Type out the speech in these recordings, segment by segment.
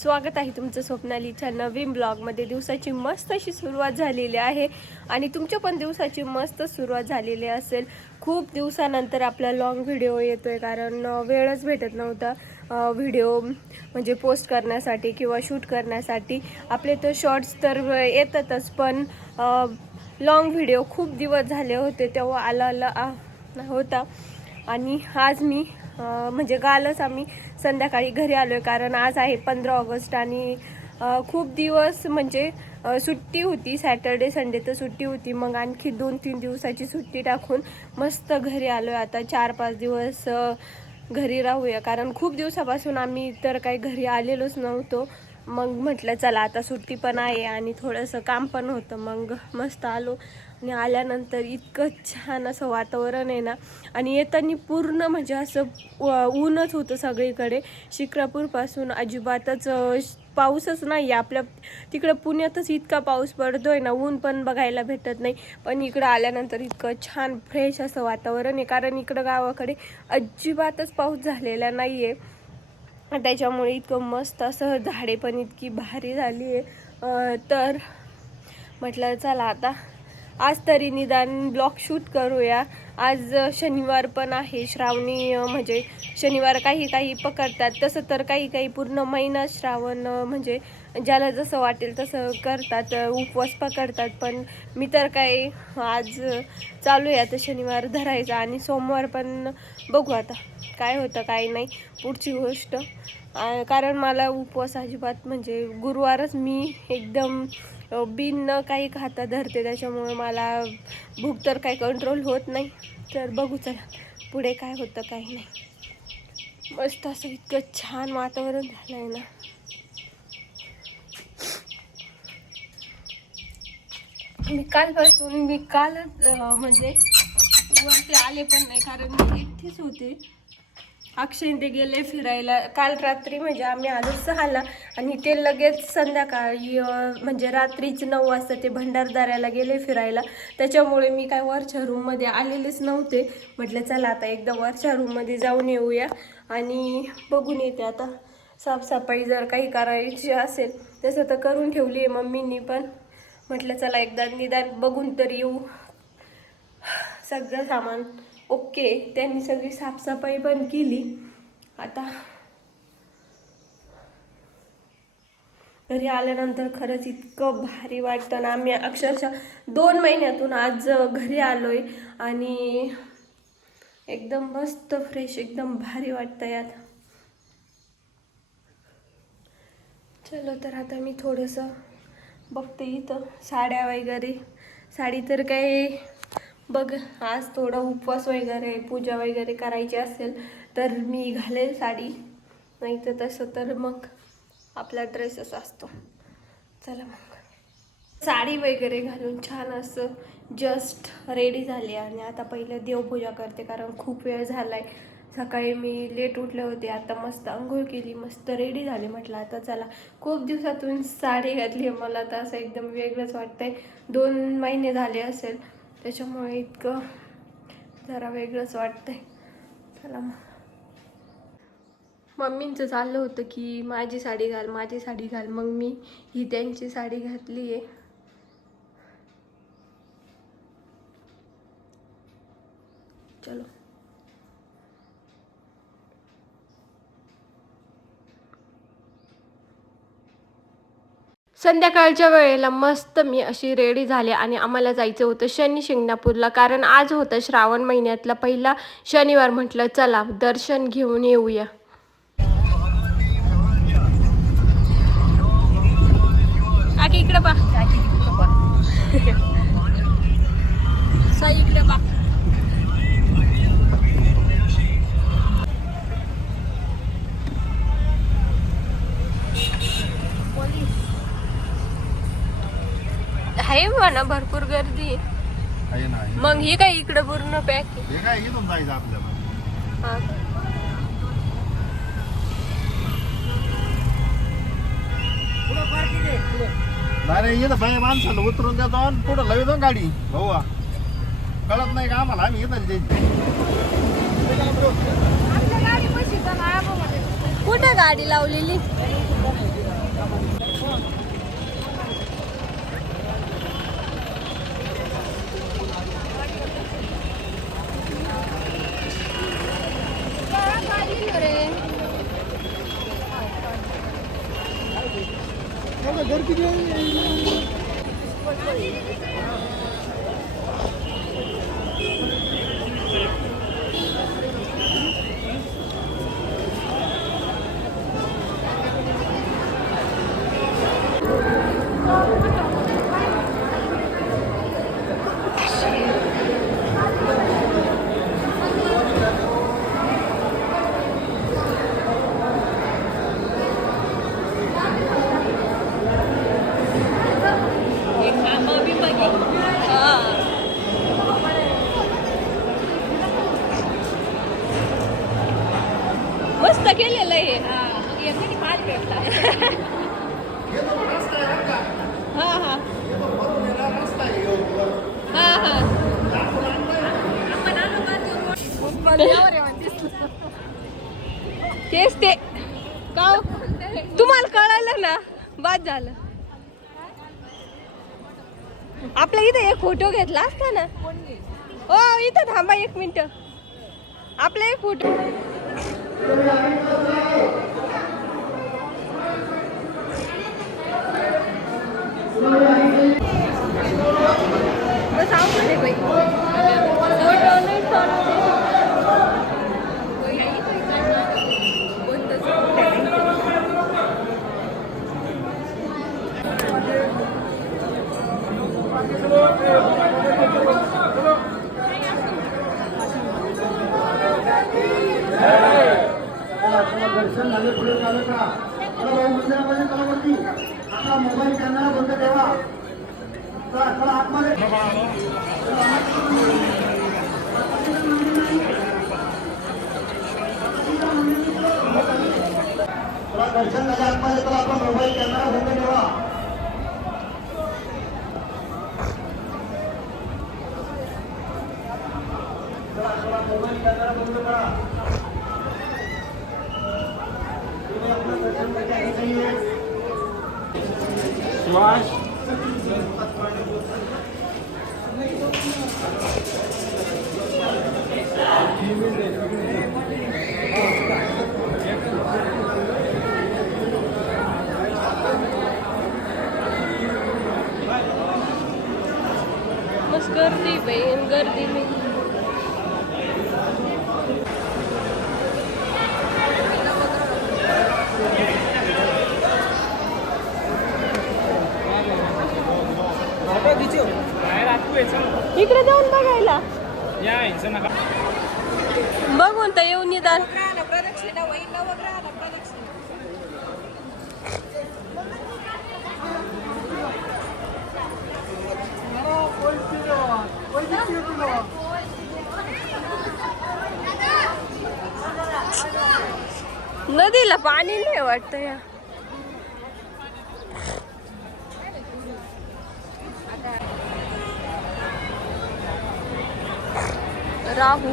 स्वागत आहे तुमचं स्वप्नालीच्या नवीन ब्लॉगमध्ये। दिवसाची मस्त अशी सुरुवात झालेली आहे आणि तुमच्या पण दिवसाची मस्त सुरुवात झालेली असेल। खूप दिवसानंतर आपला लॉंग व्हिडिओ येतोय कारण वेळच भेटत नव्हता व्हिडिओ म्हणजे पोस्ट करण्यासाठी किंवा शूट करण्यासाठी। आपले तर शॉर्ट्स तर येतातच पण लॉंग व्हिडिओ खूप दिवस झाले होते तेव्हा आला होता। आणि आज मी म्हणजे कालच आम्ही संध्याकाळी घरी आलो आहे कारण आज आहे 15 ऑगस्ट आणि खूप दिवस म्हणजे सुट्टी होती। सॅटर्डे संडे तर सुट्टी होती, मग आणखी 2-3 दिवसाची सुट्टी टाकून मस्त घरी आलो आहे। आता 4-5 दिवस घरी राहूया कारण खूप दिवसापासून आम्ही तर काही घरी आलेलोच नव्हतो। मग म्हटलं चला आता सुट्टी पण आहे आणि थोडंसं काम पण होतं, मग मस्त आलो। आणि आल्यानंतर इतकं छान असं वातावरण आहे ना, आणि येताना पूर्ण म्हणजे असं ऊनच होतं सगळीकडे। शिक्रापूरपासून अजिबातच पाऊसच नाही। आपल्या तिकडं पुण्यातच इतका पाऊस पडतोय ना, ऊन पण बघायला भेटत नाही, पण इकडं आल्यानंतर इतकं छान फ्रेश असं वातावरण आहे कारण इकडं गावाकडे अजिबातच पाऊस झालेला नाही आहे। त्याच्यामुळे इतकं मस्त असं झाडे पण इतकी भारी झाली आहे। तर म्हटलं चला आता आज तरी निदान ब्लॉग शूट करूया। आज शनिवार पण आहे, श्रावणी म्हणजे शनिवार काही पकडतात, तसं तर काही पूर्ण महिना श्रावण म्हणजे ज्याला जसं वाटेल तसं करतात, उपवास पकडतात। पण मी तर काय आज चालू आहे आता शनिवार धरायचा आणि सोमवार पण बघू आता काय होतं काय नाही पुढची गोष्ट। कारण मला उपवास अजिबात म्हणजे गुरुवारच मी एकदम बिन न काही खाता धरते, त्याच्यामुळे मला भूक तर काही कंट्रोल होत नाही। तर बघू चला पुढे काय होतं काही नाही। मस्त असं इतकं छान वातावरण झालं आहे ना। मी कालच म्हणजे वरती आले पण नाही कारण मी एकटीच होते। अक्षय ते गेले फिरायला काल रात्री, म्हणजे आम्ही आलो 6ला आणि ते लगेच संध्याकाळी म्हणजे रात्रीच 9 वाजता ते भंडारदऱ्याला गेले फिरायला। त्याच्यामुळे मी काय वरच्या रूममध्ये आलेलेच नव्हते। म्हटलं चला आता एकदा वरच्या रूममध्ये जाऊन येऊया आणि बघून येते आता। साफसफाई जर काही करायची असेल तसं तर करून ठेवली आहे मम्मींनी, पण म्हटलं चला एकदा निदान बघून तर येऊ। सगळं सामान ओके, त्यांनी सगळी साफसफाई पण केली। आता घरी आल्यानंतर खरंच इतकं भारी वाटतं ना। आम्ही अक्षरशः 2 महिन्यातून आज घरी आलोय आणि एकदम मस्त फ्रेश एकदम भारी वाटतं यात। चलो तर आता मी थोडंसं बघते इथं साड्या वगैरे। साडी तर काय बघ आज थोडा उपवास वगैरे पूजा वगैरे करायची असेल तर मी घालेल साडी, नाही तर तसं तर मग आपला ड्रेसच असतो। चला मग साडी वगैरे घालून छान असं जस्ट रेडी झाली आणि आता पहिलं देवपूजा करते कारण खूप वेळ झालाय। सकाळी मी लेट उठले होते, आता मस्त अंघोळ केली, मस्त रेडी झाले। म्हटलं आता चला खूप दिवसातून साडी घातली आहे, मला तर असं एकदम वेगळंच वाटतंय। 2 महिने झाले असेल त्याच्यामुळे इतकं जरा वेगळंच वाटतंय। चला मग मम्मींचं चाललं होतं की माझी साडी घाल माझी साडी घाल, मग मी ही त्यांची साडी घातली आहे। चलो संध्याकाळच्या वेळेला मस्त मी अशी रेडी झाले आणि आम्हाला जायचं होतं शनी शिंगणापूरला कारण आज होतं श्रावण महिन्यातला पहिला शनिवार। म्हटलं चला दर्शन घेऊन येऊया। काकी इकडे पा, साई इकडे पा। आहे म्हणा भरपूर गर्दी आहे ना। मग ही काय इकडे पूर्ण पॅक आहे? हे काय इथून जायचं आपल्याला? हा नाही इथं बाई माणसाला उतरून देतो आणि पुढं लवितो गाडी भाऊ, कळत नाही का आम्हाला? आम्ही इथं कुठे गाडी लावलेली? मस्त केलेलं आहे हा हा हा हा तेच ते का हो? तुम्हाला कळालं ना बाद झालं. आपल्या इथे एक फोटो घेतला असता ना. हो इथं थांबा 1 मिनिट. आपला एक फोटो बस आवडत आहे बाई. फोटो नाही चालू दे. दर्शन झाले पुढे झालं का मंदिरामध्ये चला वरती. आता मोबाईल कॅमेरा बंद ठेवा. चला आतमध्ये दर्शन झाले आतमध्ये चला. आपला मोबाईल कॅमेरा बंद ठेवा. चला मोबाईल कॅमेरा बंद करा. शिवाश मस्त गर्दी बाई गर्दी नाही. इकडे जाऊन बघायला बघून तर येऊन निदान. नदीला पाणी नाही वाटत या. राहू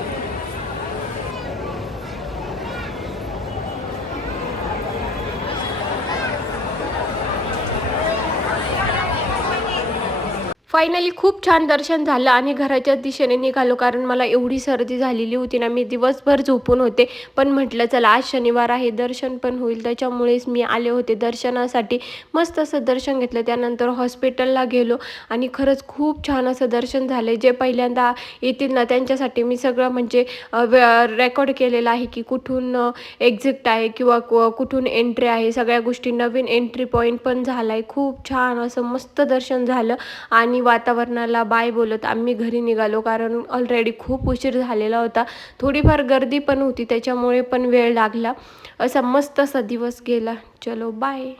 फायनली खूप छान दर्शन झालं आणि घराच्या दिशेने निघालो कारण मला एवढी सर्दी झालेली होती ना. मी दिवसभर झोपून होते पण म्हटलं चला आज शनिवार आहे दर्शन पण होईल त्याच्यामुळेच मी आले होते दर्शनासाठी. मस्त असं दर्शन घेतलं. त्यानंतर हॉस्पिटलला गेलो आणि खरंच खूप छान असं दर्शन झालं. जे पहिल्यांदा येतील ना त्यांच्यासाठी मी सगळं म्हणजे रेकॉर्ड केलेलं आहे की कुठून एक्झिट आहे किंवा कुठून एंट्री आहे. सगळ्या गोष्टी नवीन एंट्री पॉईंट पण झाला आहे. खूप छान असं मस्त दर्शन झालं आणि वातावरणाला बाय बोलत आम्ही घरी निघालो कारण ऑलरेडी खूप उशीर झालेला होता. थोडीफार गर्दी पण होती त्याच्यामुळे पण वेळ लागला. असा मस्त असा दिवस गेला. चलो बाय.